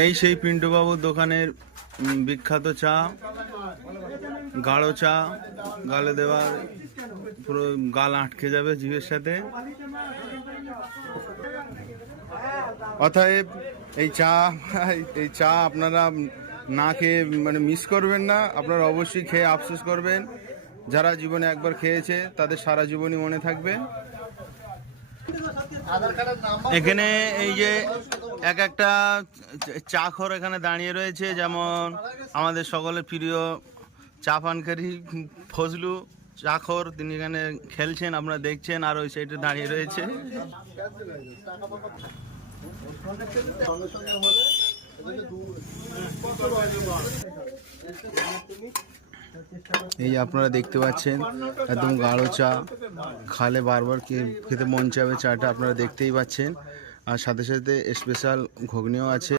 এই সেই পিন্টু বাবুর দোকানের বিখ্যাত চা, গাঢ় চা। গালে দেওয়ার পুরো গাল আটকে যাবে জিভের সাথে। অতএব এই চা আপনারা না খেয়ে মানে মিস করবেন না, আপনারা অবশ্যই খেয়ে আফসোস করবেন। যারা জীবনে একবার খেয়েছে তাদের সারা জীবনই মনে থাকবে। এখানে এই যে এক একটা চাখর এখানে দাঁড়িয়ে রয়েছে, যেমন আমাদের সকলের প্রিয় চা পানকারী ফজলু চাখর, তিনি এখানে খেলছেন, আপনারা দেখছেন। আর ওই সাইডে দাঁড়িয়ে রয়েছে এই আপনারা দেখতে পাচ্ছেন একদম গাঢ় চা, খালে বারবার খেতে মন চাবে চাটা, আপনারা দেখতেই পাচ্ছেন। আর সাথে সাথে স্পেশাল ঘুগনিও আছে।